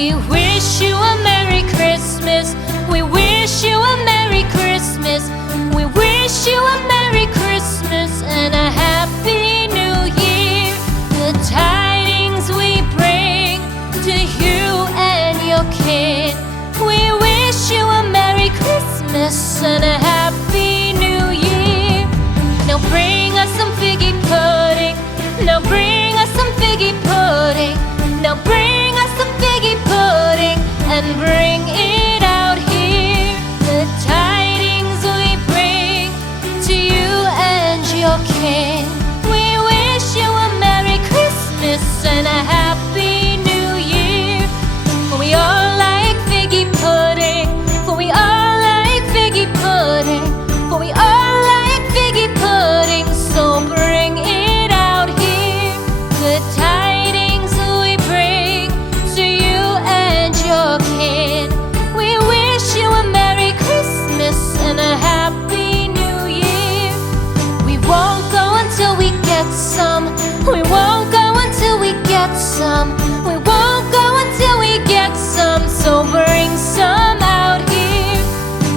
We wish you a Merry Christmas. We wish you a Merry Christmas. We wish you a Merry Christmas and a Happy New Year. The tidings we bring to you and your kid. We wish you a Merry Christmas and a Happy New Year. Now bring us some figgy pudding. Now bring us some figgy pudding. Now bring us some figgy pudding and bring it out here. The tidings we bring to you and your king. We wish you a Merry Christmas and a Happy New Year. For we all like figgy pudding. For we all like figgy pudding. For we all like figgy pudding. So bring it out here. The tidings we bring to you and your kid. We wish you a Merry Christmas and a Happy New Year. We won't go until we get some. We won't go until we get some. We won't go until we get some. So bring some out here.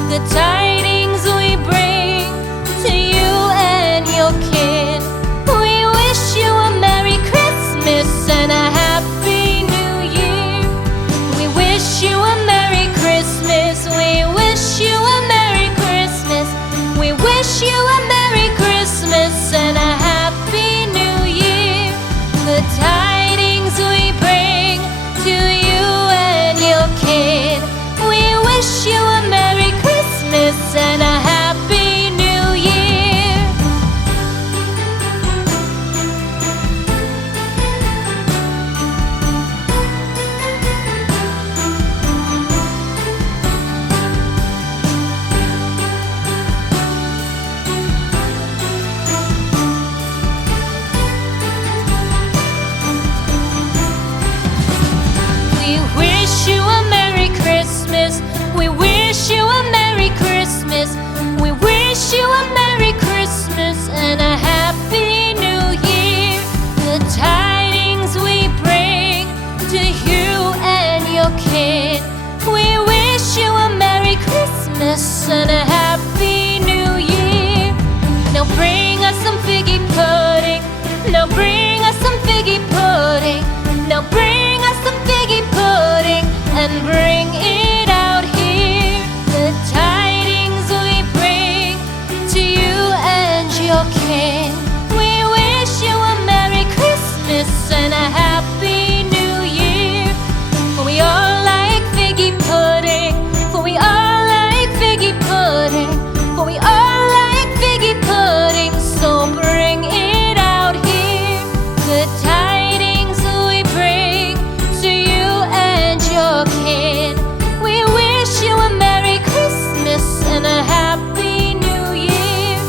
The tidings we bring to you and your kid. We wish you a Merry Christmas and a Happy New Year. We wish you a Merry Christmas. We wish you a Merry Christmas. We wish you a Merry Christmas and a Happy New Year. The tidings we bring to you and your kid. We wish you a Merry Christmas and a Happy New Year. We wish you a Merry Christmas. We wish you a Merry Christmas. We wish you a Merry Christmas and a Happy New Year. The tidings we bring to you and your kid. We wish you a Merry Christmas and a Happy New Year. Now bring us some figgy pudding. Now bring us some figgy pudding. Now bring us some figgy pudding and bring it out here. The tidings we bring to you and your king. We wish you a Merry Christmas and a Happy New Year. For we all like figgy pudding. For we all like figgy pudding. For we all like figgy pudding. So bring it out here. The tidings we bring to you and your kid. We wish you a Merry Christmas and a Happy New Year.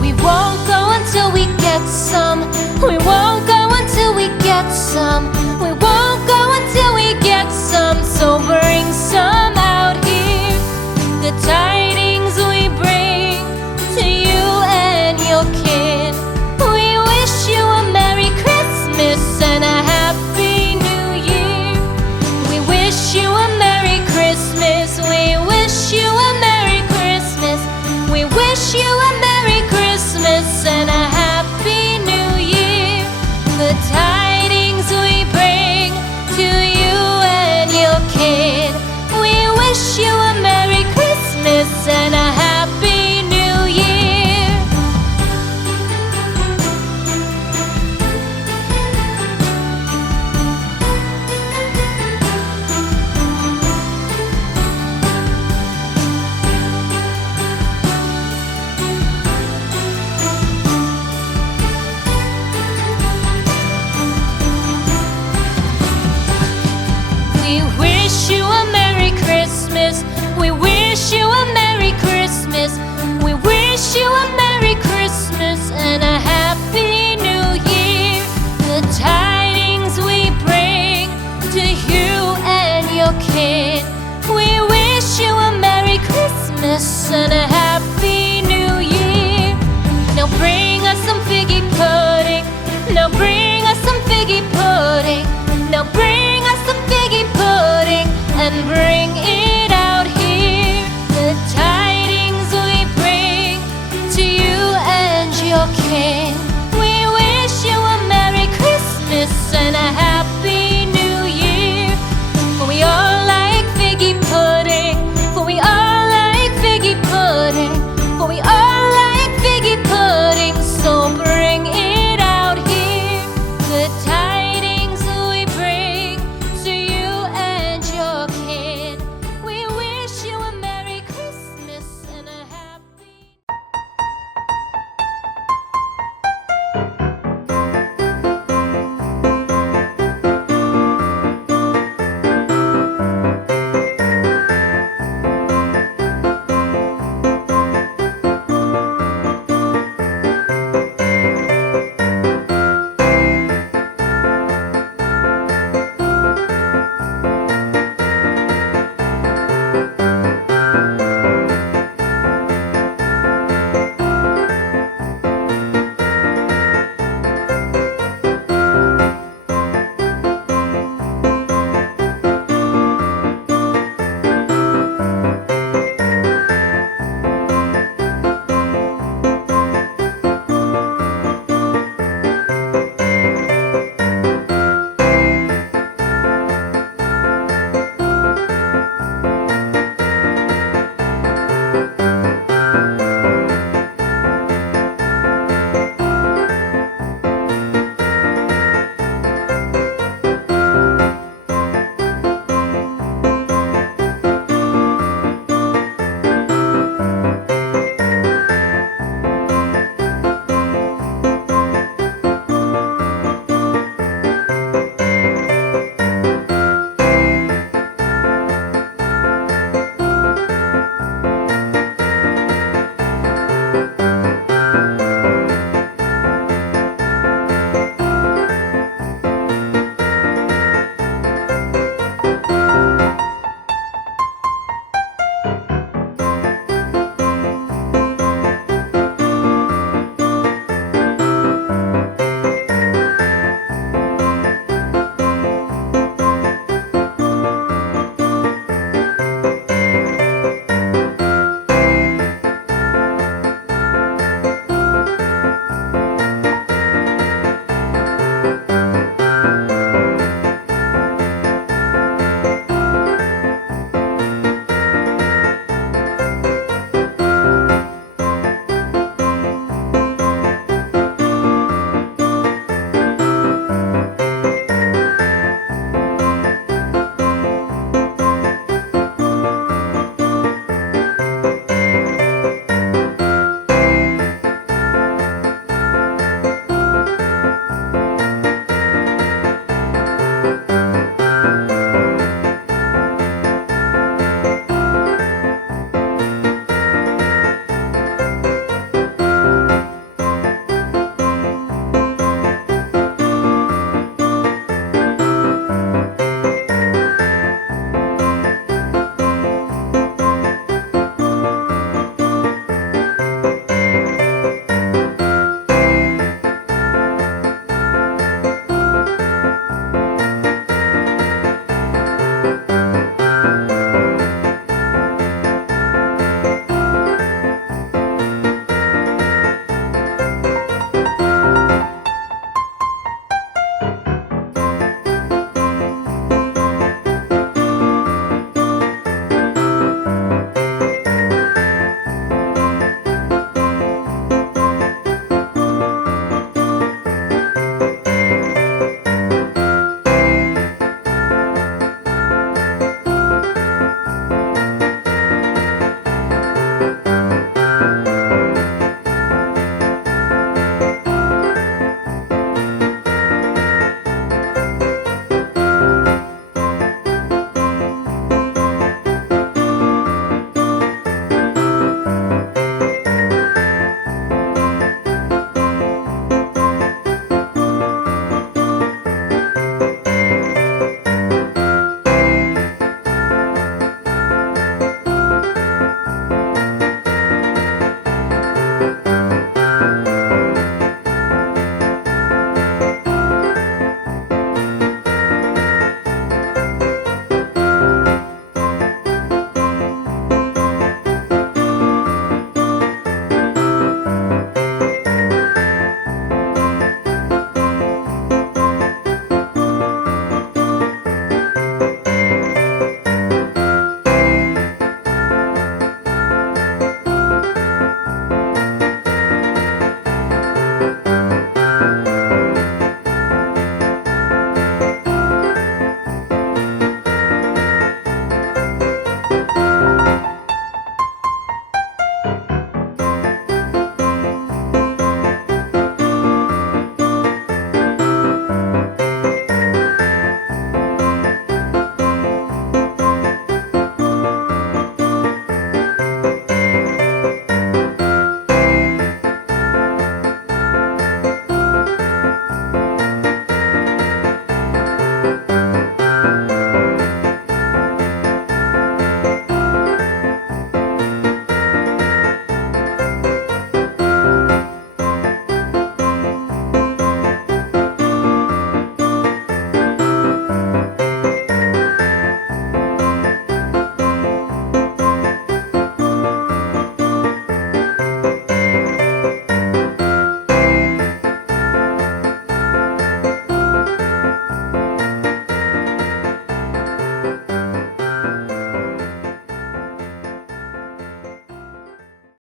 We won't go until we get some. We won't go until we get some. We won't go until we get some. So bring